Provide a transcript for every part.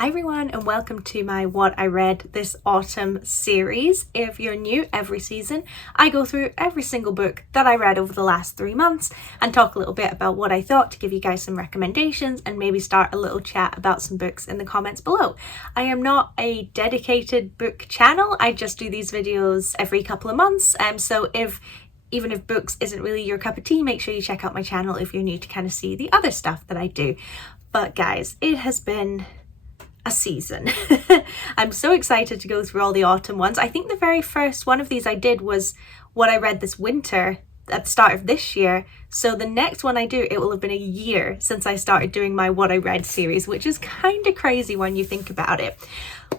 Hi everyone, and welcome to my What I Read This Autumn series. If you're new, every season I go through every single book that I read over the last 3 months and talk a little bit about what I thought to give you guys some recommendations and maybe start a little chat about some books in the comments below. I am not a dedicated book channel, I just do these videos every couple of months, so even if books isn't really your cup of tea, make sure you check out my channel if you're new to kind of see the other stuff that I do. But guys, it has been a season. I'm so excited to go through all the autumn ones. I think the very first one of these I did was what I read this winter at the start of this year. So the next one I do, it will have been a year since I started doing my What I Read series, which is kind of crazy when you think about it.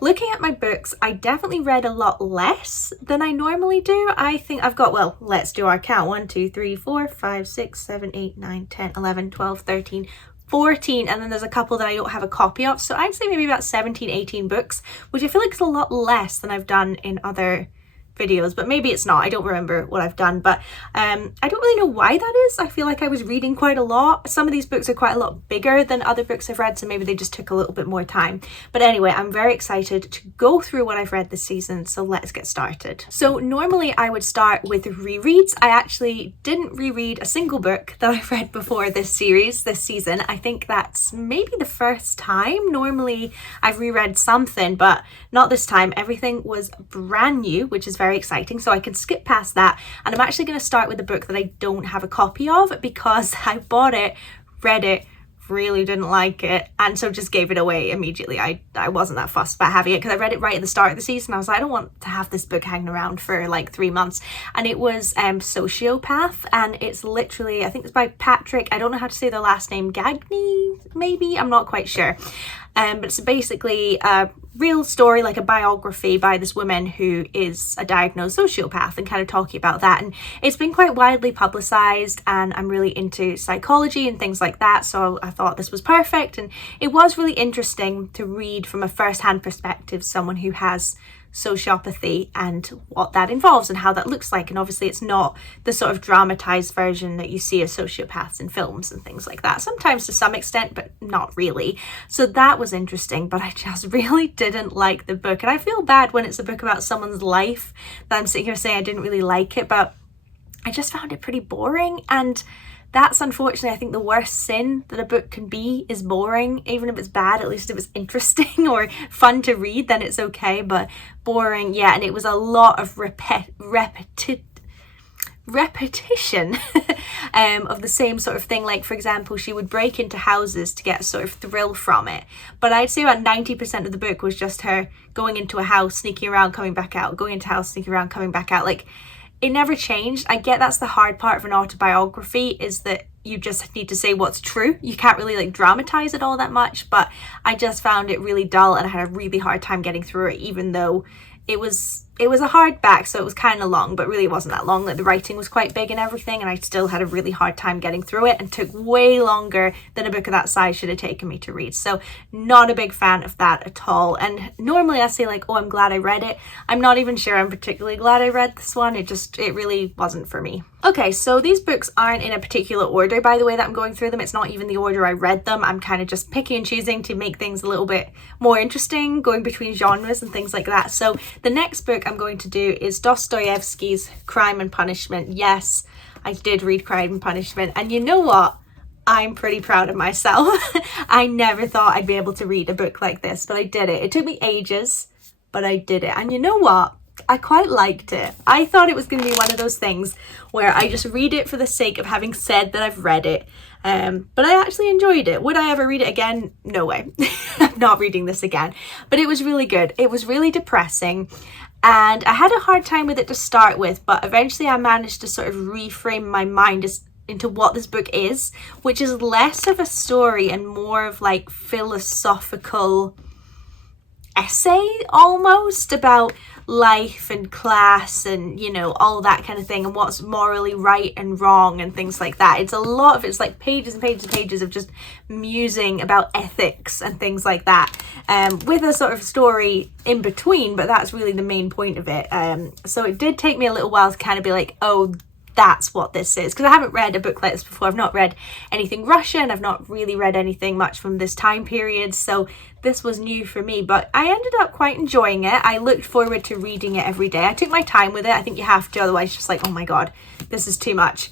Looking at my books, I definitely read a lot less than I normally do. I think I've got, well, let's do our count. 1, 2, 3, 4, 5, 6, 7, 8, 9, 10, 11, 12, 13, 14, and then there's a couple that I don't have a copy of, so I'd say maybe about 17, 18 books, which I feel like is a lot less than I've done in other videos, but maybe it's not. I don't remember what I've done, but I don't really know why that is. I feel like I was reading quite a lot. Some of these books are quite a lot bigger than other books I've read, so maybe they just took a little bit more time. But anyway, I'm very excited to go through what I've read this season, so let's get started. So normally I would start with rereads. I actually didn't reread a single book that I've read before this season. I think that's maybe the first time. Normally I've reread something, but not this time. Everything was brand new, which is very exciting, so I can skip past that, and I'm actually going to start with a book that I don't have a copy of because I bought it, read it, really didn't like it, and so just gave it away immediately. I wasn't that fussed about having it because I read it right at the start of the season. I was like, I don't want to have this book hanging around for like 3 months, and it was Sociopath, and it's literally, I think it's by Patrick, I don't know how to say the last name, Gagne maybe, I'm not quite sure. But it's basically a real story, like a biography by this woman who is a diagnosed sociopath, and kind of talking about that. And it's been quite widely publicized, and I'm really into psychology and things like that, so I thought this was perfect. And it was really interesting to read from a first-hand perspective, someone who has sociopathy and what that involves and how that looks like. And obviously it's not the sort of dramatized version that you see of sociopaths in films and things like that, sometimes to some extent, but not really. So that was interesting, but I just really didn't like the book, and I feel bad when it's a book about someone's life that I'm sitting here saying I didn't really like it, but I just found it pretty boring. And that's unfortunately, I think, the worst sin that a book can be is boring. Even if it's bad, at least if it's interesting or fun to read, then it's okay. But boring, yeah, and it was a lot of repetition of the same sort of thing. Like, for example, she would break into houses to get a sort of thrill from it, but I'd say about 90% of the book was just her going into a house, sneaking around, coming back out, going into a house, sneaking around, coming back out. Like, it never changed. I get that's the hard part of an autobiography, is that you just need to say what's true. You can't really like dramatize it all that much, but I just found it really dull, and I had a really hard time getting through it, even though it was a hardback, so it was kind of long, but really it wasn't that long. Like, the writing was quite big and everything, and I still had a really hard time getting through it, and took way longer than a book of that size should have taken me to read. So not a big fan of that at all. And normally I say like, oh, I'm glad I read it. I'm not even sure I'm particularly glad I read this one. It really wasn't for me. Okay, so these books aren't in a particular order, by the way, that I'm going through them. It's not even the order I read them. I'm kind of just picking and choosing to make things a little bit more interesting, going between genres and things like that. So the next book I'm going to do is Dostoevsky's Crime and Punishment. Yes, I did read Crime and Punishment, and you know what? I'm pretty proud of myself. I never thought I'd be able to read a book like this, but I did it. It took me ages, but I did it. And you know what? I quite liked it. I thought it was going to be one of those things where I just read it for the sake of having said that I've read it. But I actually enjoyed it. Would I ever read it again? No way. I'm not reading this again. But it was really good. It was really depressing, and I had a hard time with it to start with, but eventually I managed to sort of reframe my mind into what this book is, which is less of a story and more of like philosophical essay almost about life and class and, you know, all that kind of thing, and what's morally right and wrong and things like that. It's like pages and pages and pages of just musing about ethics and things like that, with a sort of story in between, but that's really the main point of it. So it did take me a little while to kind of be like, oh, that's what this is, because I haven't read a book like this before. I've not read anything Russian, I've not really read anything much from this time period, so this was new for me, but I ended up quite enjoying it. I looked forward to reading it every day. I took my time with it. I think you have to, otherwise just like, oh my god, this is too much.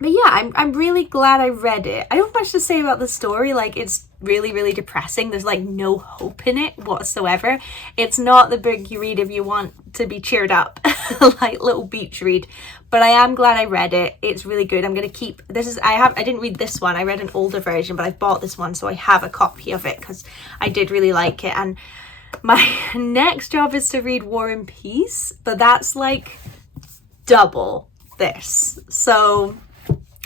But yeah, I'm really glad I read it. I don't have much to say about the story. Like, it's really, really depressing. There's like no hope in it whatsoever. It's not the book you read if you want to be cheered up, like little beach read. But I am glad I read it. It's really good. I'm gonna keep this. I didn't read this one. I read an older version, but I bought this one, so I have a copy of it because I did really like it. And my next job is to read War and Peace, but that's like double this. So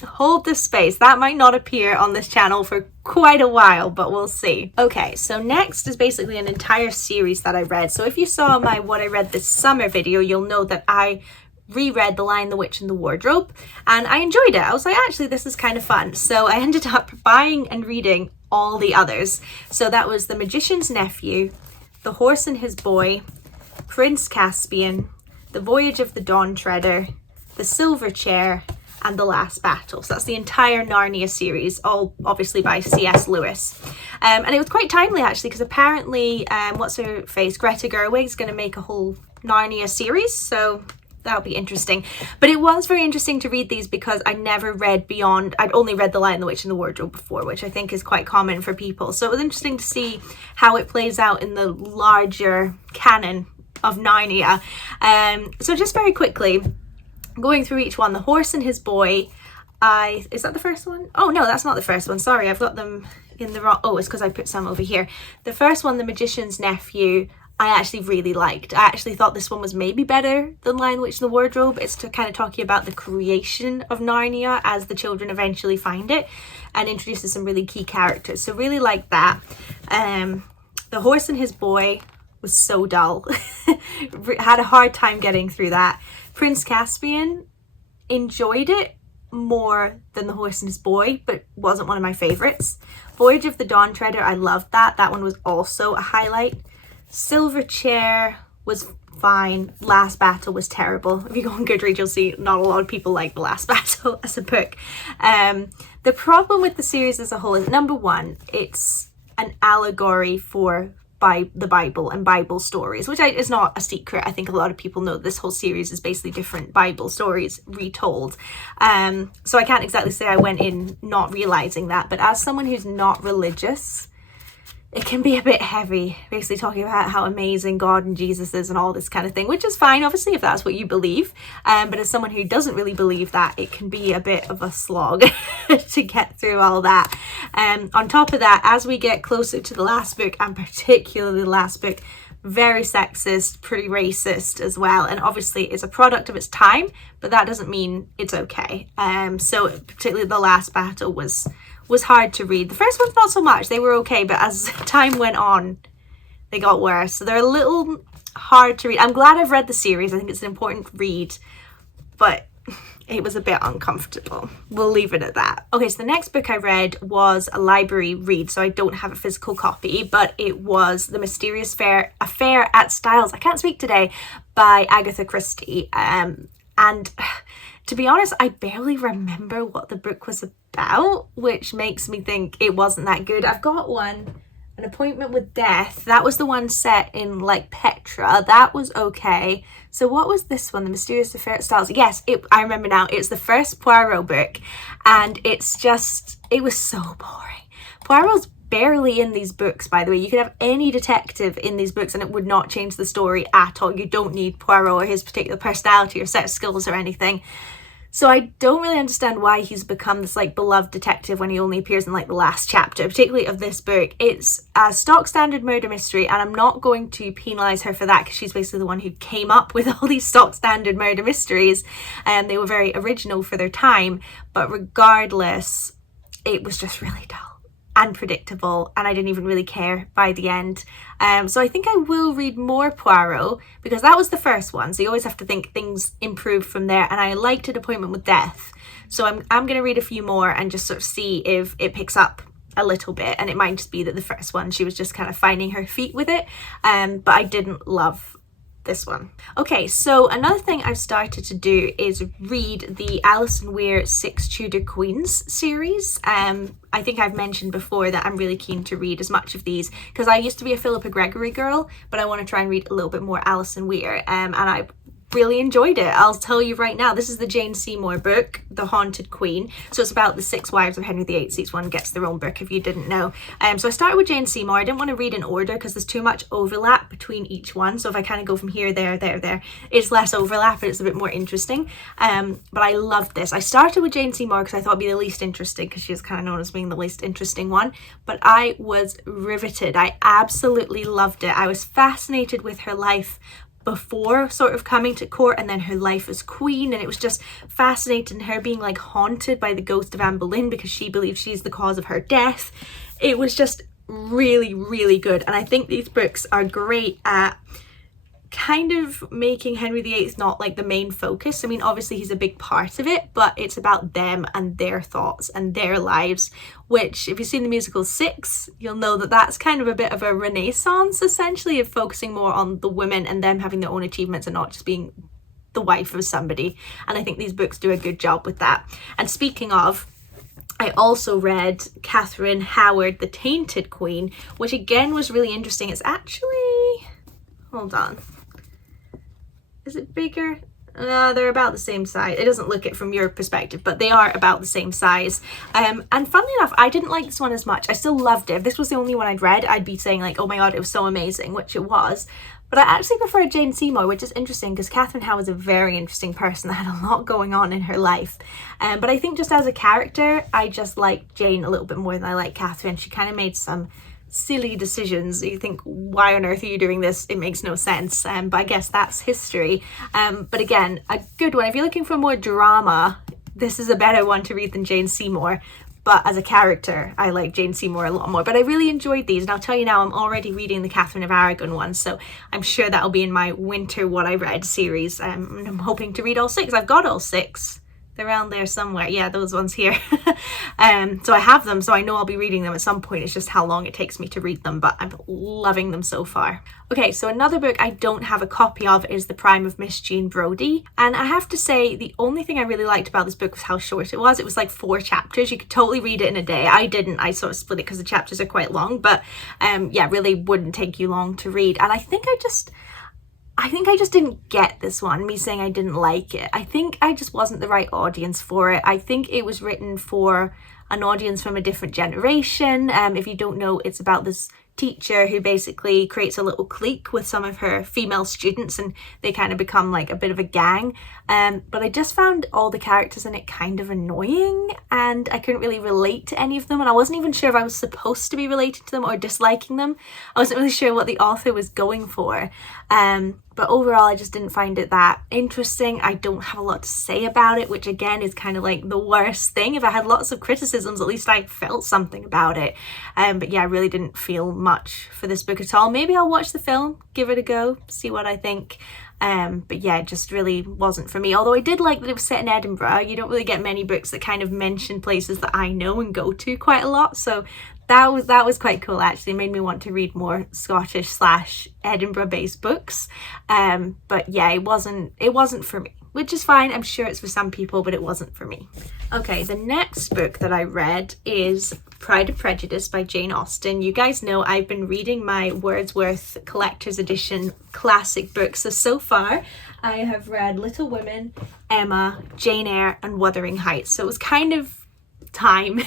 hold this space. That might not appear on this channel for quite a while, but we'll see. Okay, so next is basically an entire series that I read. So if you saw my what I read this summer video, you'll know that I reread The Lion, the Witch and the Wardrobe, and I enjoyed it. I was like, actually, this is kind of fun. So I ended up buying and reading all the others. So that was The Magician's Nephew, The Horse and His Boy, Prince Caspian, The Voyage of the Dawn Treader, The Silver Chair, and The Last Battle. So that's the entire Narnia series, all obviously by C.S. Lewis. And it was quite timely actually, because apparently what's her face, Greta Gerwig, is going to make a whole Narnia series, so that'll be interesting. But it was very interesting to read these because I never read beyond, I'd only read The Lion, the Witch and the Wardrobe before, which I think is quite common for people. So it was interesting to see how it plays out in the larger canon of Narnia. So just very quickly, going through each one. The Horse and His Boy, is that the first one? Oh no, that's not the first one, sorry, I've got them in the wrong, it's because I put some over here. The first one, The Magician's Nephew, I actually really liked. I actually thought this one was maybe better than Lion, Witch and the Wardrobe. It's to kind of talking about the creation of Narnia as the children eventually find it, and introduces some really key characters, so really liked that. The Horse and His Boy was so dull. Had a hard time getting through that. Prince Caspian, enjoyed it more than The Horse and His Boy, but wasn't one of my favorites. Voyage of the Dawn Treader, I loved that. That one was also a highlight. Silver Chair was fine. Last Battle was terrible. If you go on Goodreads, you'll see not a lot of people like The Last Battle as a book. The problem with the series as a whole is, number one, it's an allegory for the Bible and Bible stories, which is not a secret. I think a lot of people know this whole series is basically different Bible stories retold. So I can't exactly say I went in not realizing that, but as someone who's not religious, it can be a bit heavy, basically talking about how amazing God and Jesus is and all this kind of thing, which is fine, obviously, if that's what you believe. But as someone who doesn't really believe that, it can be a bit of a slog to get through all that. On top of that, as we get closer to the last book, and particularly the last book, very sexist, pretty racist as well, and obviously it's a product of its time, but that doesn't mean it's okay. So particularly The Last Battle was hard to read. The first one's not so much, they were okay, but as time went on they got worse, so they're a little hard to read. I'm glad I've read the series, I think it's an important read, but it was a bit uncomfortable. We'll leave it at that. Okay, so the next book I read was a library read, so I don't have a physical copy, but it was The Mysterious Affair at Styles, I can't speak today, by Agatha Christie. And to be honest, I barely remember what the book was about, which makes me think it wasn't that good. I've got one, An Appointment with Death. That was the one set in like Petra. That was okay. So what was this one? The Mysterious Affair at Styles. Yes, I remember now. It's the first Poirot book, and it was so boring. Poirot's barely in these books, by the way. You could have any detective in these books and it would not change the story at all. You don't need Poirot or his particular personality or set of skills or anything. So I don't really understand why he's become this like beloved detective when he only appears in like the last chapter, particularly of this book. It's a stock standard murder mystery, and I'm not going to penalise her for that because she's basically the one who came up with all these stock standard murder mysteries, and they were very original for their time. But regardless, it was just really dull and predictable, and I didn't even really care by the end. So I think I will read more Poirot, because that was the first one, so you always have to think things improve from there, and I liked An Appointment with Death, so I'm going to read a few more and just sort of see if it picks up a little bit. And it might just be that the first one she was just kind of finding her feet with it, but I didn't love this one. Okay, so another thing I've started to do is read the Alison Weir Six Tudor Queens series. I think I've mentioned before that I'm really keen to read as much of these because I used to be a Philippa Gregory girl, but I want to try and read a little bit more Alison Weir, and I really enjoyed it. I'll tell you right now, this is the Jane Seymour book, The Haunted Queen. So it's about the 6 wives of Henry VIII. Each one gets their own book, if you didn't know. So I started with Jane Seymour. I didn't want to read in order because there's too much overlap between each one. So if I kind of go from here, there, it's less overlap and it's a bit more interesting. But I loved this. I started with Jane Seymour because I thought it'd be the least interesting because she's kind of known as being the least interesting one. But I was riveted. I absolutely loved it. I was fascinated with her life before sort of coming to court, and then her life as queen, and it was just fascinating, her being like haunted by the ghost of Anne Boleyn because she believes she's the cause of her death. It was just really, really good, and I think these books are great at kind of making Henry VIII not like the main focus. I mean, obviously he's a big part of it, but it's about them and their thoughts and their lives, which if you've seen the musical Six, you'll know that that's kind of a bit of a renaissance essentially of focusing more on the women and them having their own achievements and not just being the wife of somebody. And I think these books do a good job with that. And speaking of, I also read Catherine Howard, The Tainted Queen, which again was really interesting. It's actually, hold on, is it bigger? They're about the same size. It doesn't look it from your perspective, but they are about the same size. And funnily enough, I didn't like this one as much. I still loved it. If this was the only one I'd read, I'd be saying like, oh my god, it was so amazing, which it was. But I actually prefer Jane Seymour, which is interesting because Catherine Howe is a very interesting person that had a lot going on in her life. But I think just as a character, I just like Jane a little bit more than I like Catherine. She kind of made some silly decisions. You think, why on earth are you doing this? It makes no sense. But I guess that's history. But again, a good one. If you're looking for more drama, this is a better one to read than Jane Seymour. But as a character, I like Jane Seymour a lot more. But I really enjoyed these. And I'll tell you now, I'm already reading the Catherine of Aragon one. So I'm sure that'll be in my winter what I read series. I'm hoping to read all 6. I've got all 6. They're around there somewhere. Yeah, those ones here. So I have them, so I know I'll be reading them at some point. It's just how long it takes me to read them, but I'm loving them so far. Okay, so another book I don't have a copy of is The Prime of Miss Jean Brodie. And I have to say, the only thing I really liked about this book was how short it was. It was like 4 chapters. You could totally read it in a day. I didn't. I sort of split it because the chapters are quite long, but yeah, really wouldn't take you long to read. And I think I just didn't get this one, me saying I didn't like it. I think I just wasn't the right audience for it. I think it was written for an audience from a different generation. If you don't know, it's about this teacher who basically creates a little clique with some of her female students and they kind of become like a bit of a gang. But I just found all the characters in it kind of annoying and I couldn't really relate to any of them, and I wasn't even sure if I was supposed to be relating to them or disliking them. I wasn't really sure what the author was going for. But overall, I just didn't find it that interesting. I don't have a lot to say about it, which again is kind of like the worst thing. If I had lots of criticisms, at least I felt something about it. But yeah, I really didn't feel much for this book at all. Maybe I'll watch the film, give it a go, see what I think. But yeah, it just really wasn't for me. Although I did like that it was set in Edinburgh. You don't really get many books that kind of mention places that I know and go to quite a lot. So that was quite cool actually. It made me want to read more Scottish / Edinburgh based books. But yeah, it wasn't for me, which is fine. I'm sure it's for some people, but it wasn't for me. Okay, the next book that I read is Pride and Prejudice by Jane Austen. You guys know I've been reading my Wordsworth Collector's Edition classic books. So far I have read Little Women, Emma, Jane Eyre and Wuthering Heights. So it was kind of time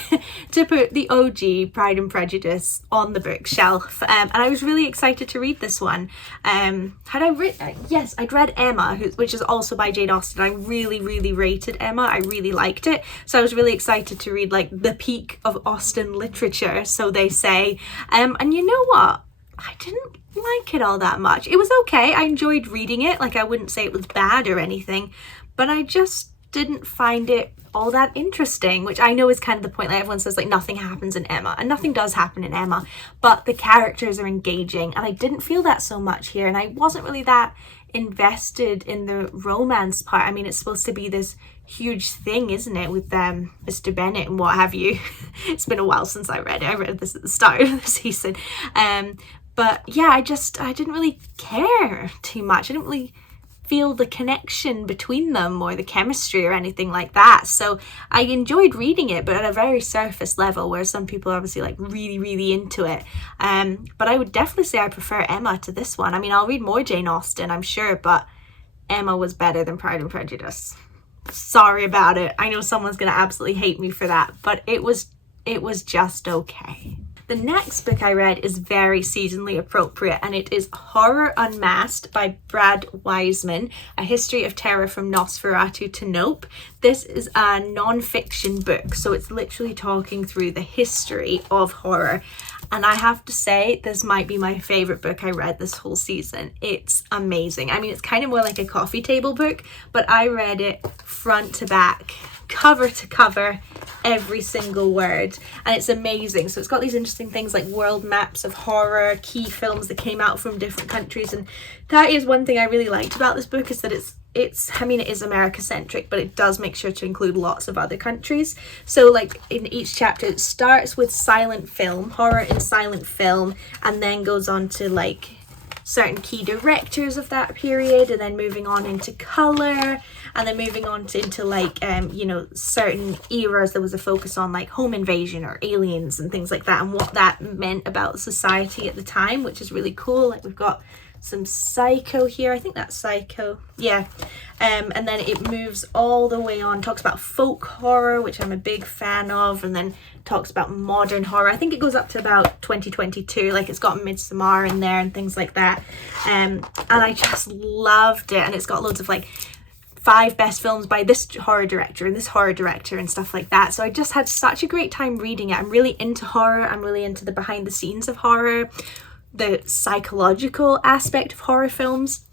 to put the OG Pride and Prejudice on the bookshelf, and I was really excited to read this one. Yes, I'd read Emma, which is also by Jane Austen. I really rated Emma. I really liked it, so I was really excited to read like the peak of Austen literature, so they say. And you know what, I didn't like it all that much. It was okay. I enjoyed reading it. Like, I wouldn't say it was bad or anything, but I just didn't find it all that interesting, which I know is kind of the point. Like, everyone says like nothing happens in Emma, and nothing does happen in Emma, but the characters are engaging, and I didn't feel that so much here, and I wasn't really that invested in the romance part. I mean, it's supposed to be this huge thing, isn't it, with Mr. Bennet and what have you. It's been a while since I read it. I read this at the start of the season. But yeah, I didn't really care too much. I didn't really feel the connection between them or the chemistry or anything like that. So I enjoyed reading it, but at a very surface level, where some people are obviously like really, really into it. But I would definitely say I prefer Emma to this one. I mean, I'll read more Jane Austen, I'm sure, but Emma was better than Pride and Prejudice. Sorry about it. I know someone's gonna absolutely hate me for that, but it was just okay. The next book I read is very seasonally appropriate, and it is Horror Unmasked by Brad Wiseman, A History of Terror from Nosferatu to Nope. This is a non-fiction book, so it's literally talking through the history of horror. And I have to say, this might be my favorite book I read this whole season. It's amazing. I mean, it's kind of more like a coffee table book, but I read it front to back, cover to cover, every single word, and it's amazing. So it's got these interesting things like world maps of horror, key films that came out from different countries, and that is one thing I really liked about this book, is that I mean, it is America centric, but it does make sure to include lots of other countries. So like in each chapter, it starts with silent film, horror in silent film, and then goes on to like certain key directors of that period, and then moving on into color, and then moving on into like certain eras. There was a focus on like home invasion or aliens and things like that, and what that meant about society at the time, which is really cool. Like we've got some Psycho here, I think that's Psycho, yeah. And then it moves all the way on, talks about folk horror, which I'm a big fan of, and then talks about modern horror. I think it goes up to about 2022, like it's got Midsommar in there and things like that. And I just loved it, and it's got loads of like 5 best films by this horror director and this horror director and stuff like that. So I just had such a great time reading it. I'm really into horror. I'm really into the behind the scenes of horror, the psychological aspect of horror films,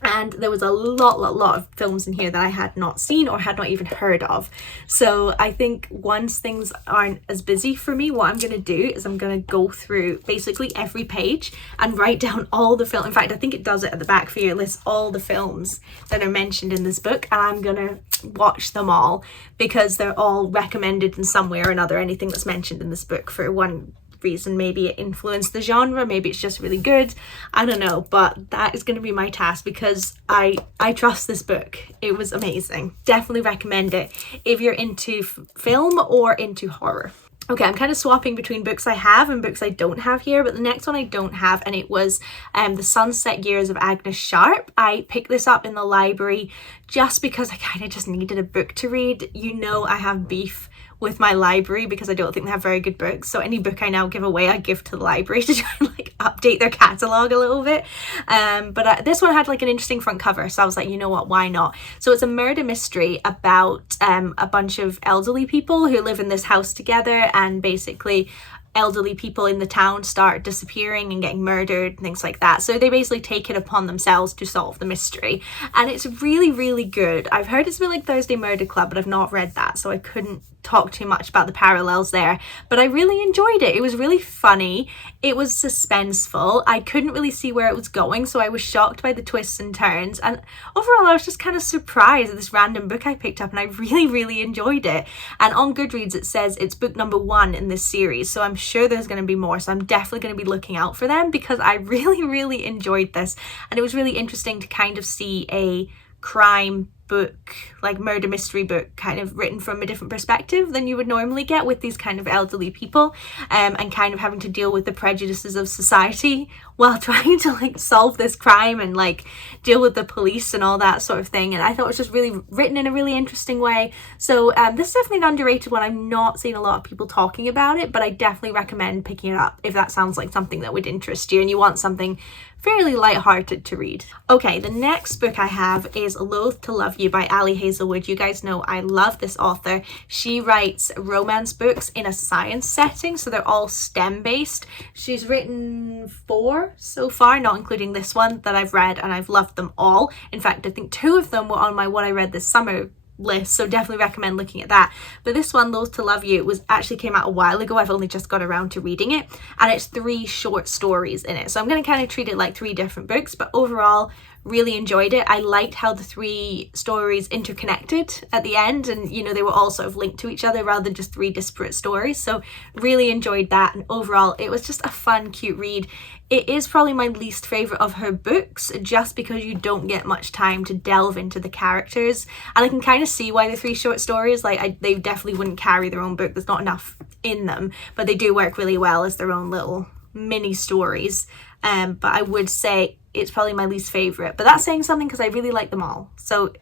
and there was a lot of films in here that I had not seen or had not even heard of. So I think once things aren't as busy for me, what I'm going to do is I'm going to go through basically every page and write down all the film. In fact, I think it does it at the back for you. It lists all the films that are mentioned in this book, and I'm going to watch them all because they're all recommended in some way or another. Anything that's mentioned in this book for one reason, maybe it influenced the genre, maybe it's just really good, I don't know, but that is going to be my task because I trust this book. It was amazing. Definitely recommend it if you're into film or into horror. Okay, I'm kind of swapping between books I have and books I don't have here, but the next one I don't have, and it was The Sunset Years of Agnes Sharp. I picked this up in the library just because I kind of just needed a book to read. You know, I have beef with my library because I don't think they have very good books, so any book I now give away I give to the library to try and like update their catalogue a little bit. But this one had like an interesting front cover, so I was like, you know what, why not? So it's a murder mystery about a bunch of elderly people who live in this house together, and basically elderly people in the town start disappearing and getting murdered and things like that. So they basically take it upon themselves to solve the mystery, and it's really, really good. I've heard it's a bit like Thursday Murder Club, but I've not read that, so I couldn't talk too much about the parallels there, but I really enjoyed it. It was really funny. It was suspenseful. I couldn't really see where it was going, so I was shocked by the twists and turns, and overall I was just kind of surprised at this random book I picked up, and I really, really enjoyed it. And on Goodreads it says it's book number 1 in this series, so I'm sure there's going to be more, so I'm definitely going to be looking out for them because I really, really enjoyed this, and it was really interesting to kind of see a crime book, like murder mystery book, kind of written from a different perspective than you would normally get with these kind of elderly people, and kind of having to deal with the prejudices of society while trying to like solve this crime and like deal with the police and all that sort of thing. And I thought it was just really written in a really interesting way. So this is definitely an underrated one. I'm not seeing a lot of people talking about it, but I definitely recommend picking it up if that sounds like something that would interest you and you want something fairly light-hearted to read. Okay, the next book I have is Loath to Love You by Ali Hazelwood. You guys know I love this author. She writes romance books in a science setting, so they're all STEM based. She's written 4 so far, not including this one that I've read, and I've loved them all. In fact, I think 2 of them were on my what I read this summer list, so definitely recommend looking at that. But this one, Loath to Love You, was actually came out a while ago. I've only just got around to reading it, and it's 3 short stories in it, so I'm going to kind of treat it like 3 different books, but overall really enjoyed it. I liked how the 3 stories interconnected at the end, and you know, they were all sort of linked to each other rather than just 3 disparate stories, so really enjoyed that. And overall it was just a fun, cute read. it is probably my least favourite of her books, just because you don't get much time to delve into the characters. And I can kind of see why the 3 short stories, like they definitely wouldn't carry their own book. There's not enough in them, but they do work really well as their own little mini stories. But I would say it's probably my least favourite. But that's saying something, because I really like them all. So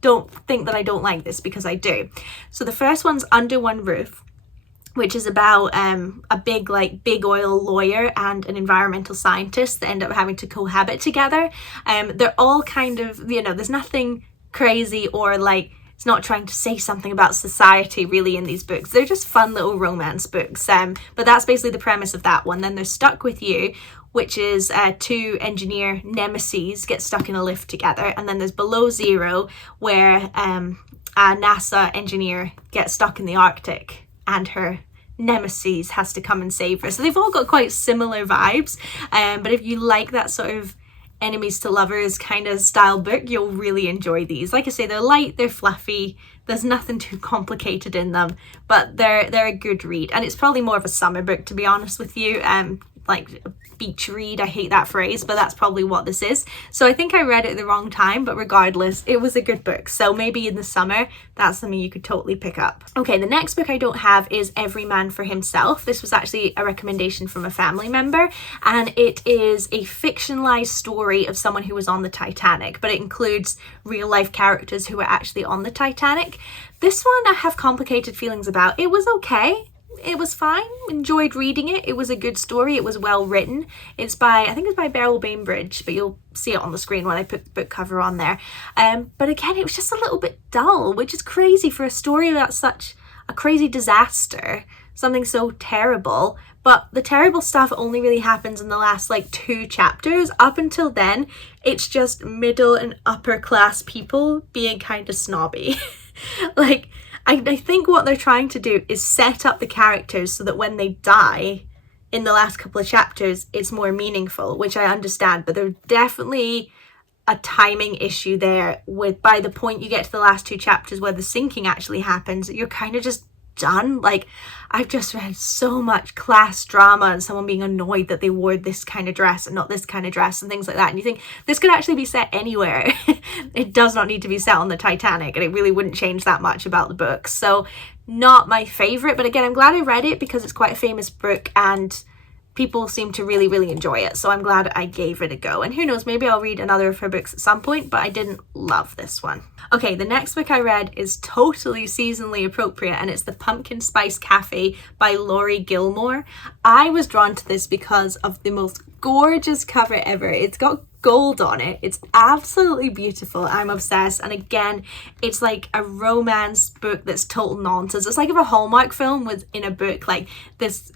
don't think that I don't like this, because I do. So the first one's Under One Roof, which is about a big oil lawyer and an environmental scientist that end up having to cohabit together. They're all kind of, there's nothing crazy or like, it's not trying to say something about society really in these books. They're just fun little romance books. But that's basically the premise of that one. Then there's Stuck With You, which is 2 engineer nemesis get stuck in a lift together. And then there's Below Zero, where a NASA engineer gets stuck in the Arctic and her nemesis has to come and save her. So they've all got quite similar vibes. But if you like that sort of enemies to lovers kind of style book, you'll really enjoy these. Like I say, they're light, they're fluffy, there's nothing too complicated in them, but they're a good read. And it's probably more of a summer book, to be honest with you. Like beach read, I hate that phrase, but that's probably what this is. So I think I read it at the wrong time, but regardless, it was a good book. So maybe in the summer, that's something you could totally pick up. Okay, the next book I don't have is Every Man for Himself. This was actually a recommendation from a family member, and it is a fictionalized story of someone who was on the Titanic, but it includes real life characters who were actually on the Titanic. This one I have complicated feelings about. It was okay. It was fine. Enjoyed reading it. It was a good story. It was well written. I think it's by Beryl Bainbridge, but you'll see it on the screen when I put the book cover on there. But again, it was just a little bit dull, which is crazy for a story about such a crazy disaster, something so terrible. But the terrible stuff only really happens in the last 2 chapters. Up until then, it's just middle and upper class people being kind of snobby. I think what they're trying to do is set up the characters so that when they die in the last couple of chapters, it's more meaningful, which I understand. But there's definitely a timing issue there with, by the point you get to the last 2 chapters where the sinking actually happens, you're kind of just done. I've just read so much class drama and someone being annoyed that they wore this kind of dress and not this kind of dress and things like that, and you think this could actually be set anywhere. It does not need to be set on the Titanic, and it really wouldn't change that much about the book. So not my favorite, but again, I'm glad I read it because it's quite a famous book and people seem to really, really enjoy it. So I'm glad I gave it a go. And who knows, maybe I'll read another of her books at some point, but I didn't love this one. Okay, the next book I read is totally seasonally appropriate, and it's The Pumpkin Spice Cafe by Laurie Gilmore. I was drawn to this because of the most gorgeous cover ever. It's got gold on it. It's absolutely beautiful. I'm obsessed. And again, it's like a romance book that's total nonsense. It's like if a Hallmark film was in a book, like this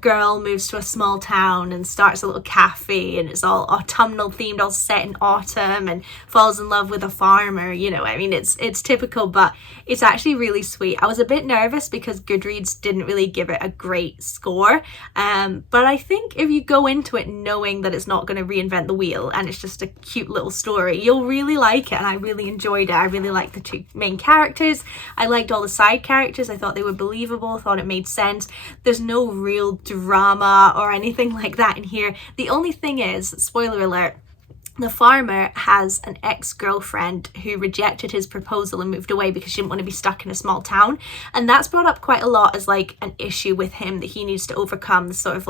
girl moves to a small town and starts a little cafe, and it's all autumnal themed, all set in autumn, and falls in love with a farmer. It's typical, but it's actually really sweet. I was a bit nervous because Goodreads didn't really give it a great score, but I think if you go into it knowing that it's not going to reinvent the wheel and it's just a cute little story, you'll really like it. And I really enjoyed it. I really liked the 2 main characters. I liked all the side characters. I thought they were believable, thought it made sense. There's no real drama or anything like that in here. The only thing is, spoiler alert, the farmer has an ex-girlfriend who rejected his proposal and moved away because she didn't want to be stuck in a small town, and that's brought up quite a lot as an issue with him that he needs to overcome, the sort of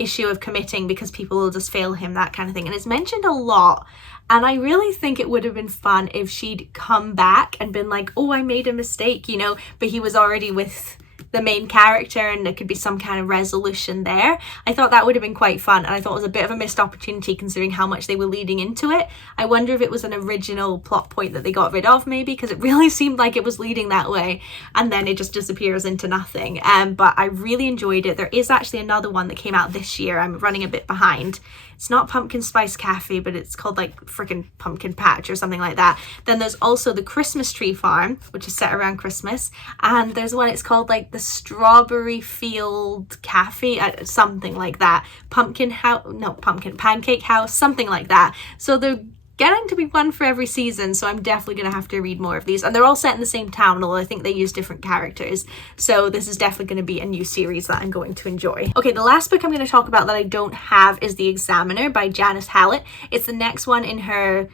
issue of committing because people will just fail him, that kind of thing. And it's mentioned a lot, and I really think it would have been fun if she'd come back and been like, oh, I made a mistake, but he was already with the main character and there could be some kind of resolution there. I thought that would have been quite fun, and I thought it was a bit of a missed opportunity considering how much they were leading into it. I wonder if it was an original plot point that they got rid of, maybe, because it really seemed like it was leading that way and then it just disappears into nothing. But I really enjoyed it. There is actually another one that came out this year. I'm running a bit behind. It's not Pumpkin Spice Cafe, but it's called freaking Pumpkin Patch or something like that. Then there's also The Christmas Tree Farm, which is set around Christmas, and there's one, it's called the Strawberry Field Cafe, something like that. Pancake House, something like that. So they're getting to be one for every season, so I'm definitely going to have to read more of these. And they're all set in the same town, although I think they use different characters. So this is definitely going to be a new series that I'm going to enjoy. Okay, the last book I'm going to talk about that I don't have is The Examiner by Janice Hallett. It's the next one in her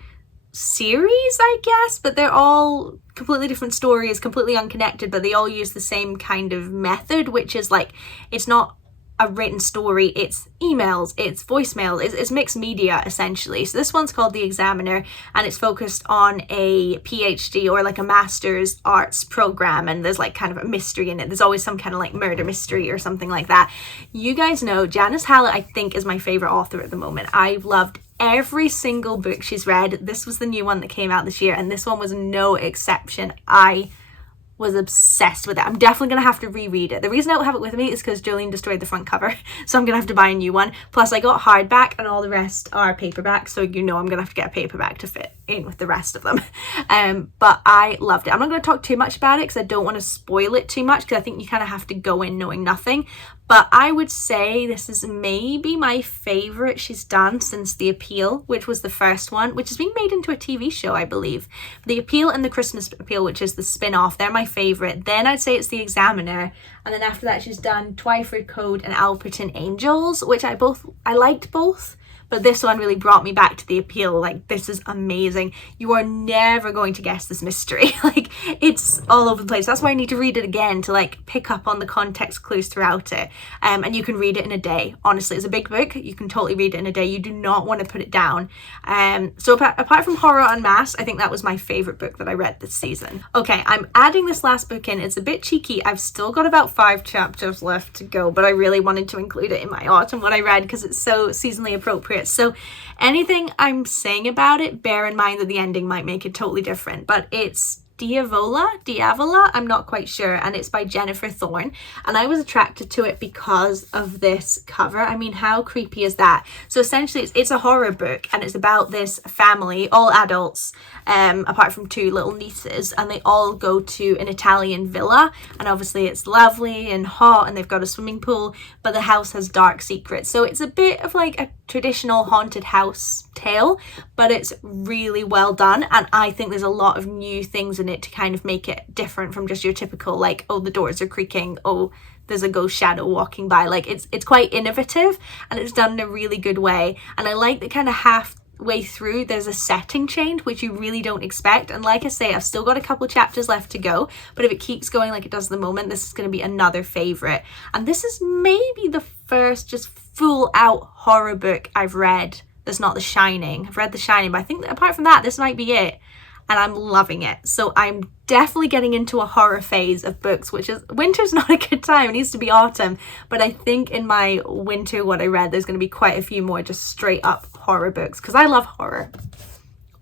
series, I guess, but they're all completely different stories, completely unconnected, but they all use the same kind of method, which is like, it's not a written story, it's emails, it's voicemails, it's mixed media essentially. So this one's called The Examiner, and it's focused on a PhD or like a master's arts program, and there's like kind of a mystery in it. There's always some kind of like murder mystery or something like that. You guys know Janice Hallett, I think, is my favorite author at the moment. I've loved every single book she's read. This was the new one that came out this year, and this one was no exception. I was obsessed with it. I'm definitely going to have to reread it. The reason I don't have it with me is because Jolene destroyed the front cover, so I'm going to have to buy a new one. Plus I got hardback and all the rest are paperback, so you know I'm going to have to get a paperback to fit in with the rest of them. But I loved it. I'm not going to talk too much about it because I don't want to spoil it too much, because I think you kind of have to go in knowing nothing. But I would say this is maybe my favorite she's done since The Appeal, which was the first one, which has been made into a TV show, I believe. The Appeal and The Christmas Appeal, which is the spin-off, they're my favorite. Then I'd say it's The Examiner, and then after that she's done Twyford Code and Alperton Angels, which I liked both. But this one really brought me back to The Appeal. Like, this is amazing. You are never going to guess this mystery. Like, it's all over the place. That's why I need to read it again to like pick up on the context clues throughout it. And you can read it in a day. Honestly, it's a big book. You can totally read it in a day. You do not want to put it down. So apart from Horror Unmasked, I think that was my favorite book that I read this season. Okay, I'm adding this last book in. It's a bit cheeky. I've still got about 5 chapters left to go, but I really wanted to include it in my autumn what I read because it's so seasonally appropriate. So anything I'm saying about it, bear in mind that the ending might make it totally different, but it's Diavola, I'm not quite sure, and it's by Jennifer Thorne, and I was attracted to it because of this cover. I mean, how creepy is that? So essentially it's a horror book, and it's about this family, all adults, apart from 2 little nieces, and they all go to an Italian villa, and obviously it's lovely and hot and they've got a swimming pool, but the house has dark secrets. So it's a bit of like a traditional haunted house tale, but it's really well done, and I think there's a lot of new things in it to kind of make it different from just your typical like, oh, the doors are creaking, oh, there's a ghost shadow walking by. Like, it's quite innovative, and it's done in a really good way. And I like that kind of halfway through there's a setting change, which you really don't expect. And like I say, I've still got a couple of chapters left to go, but if it keeps going like it does at the moment, this is going to be another favorite. And this is maybe the first just full out horror book I've read that's not The Shining. I've read The Shining, but I think that apart from that, this might be it, and I'm loving it. So I'm definitely getting into a horror phase of books, which is, winter's not a good time, it needs to be autumn, but I think in my winter what I read, there's going to be quite a few more just straight up horror books, because I love horror.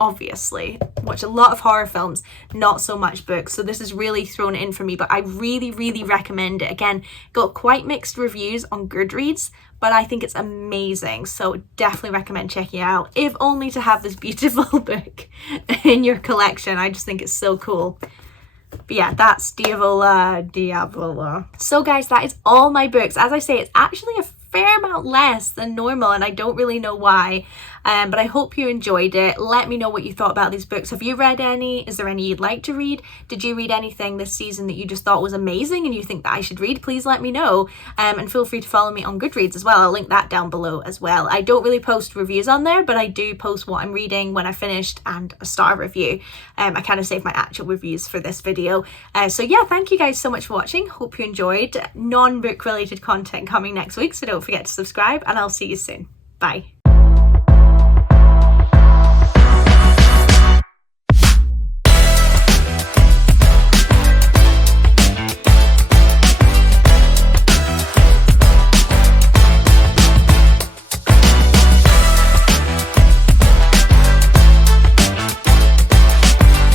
Obviously, watch a lot of horror films, not so much books, so this is really thrown it in for me, but I really recommend it. Again, got quite mixed reviews on Goodreads, but I think it's amazing, so definitely recommend checking it out, if only to have this beautiful book in your collection. I just think it's so cool. But yeah, that's Diavola. So guys, that is all my books. As I say, it's actually a fair amount less than normal, and I don't really know why, but I hope you enjoyed it. Let me know what you thought about these books. Have you read any? Is there any you'd like to read? Did you read anything this season that you just thought was amazing and you think that I should read? Please let me know, and feel free to follow me on Goodreads as well. I'll link that down below as well. I don't really post reviews on there, but I do post what I'm reading, when I finished, and a star review. I kind of save my actual reviews for this video. So yeah, thank you guys so much for watching. Hope you enjoyed. Non-book related content coming next week, so don't forget to subscribe, and I'll see you soon. Bye.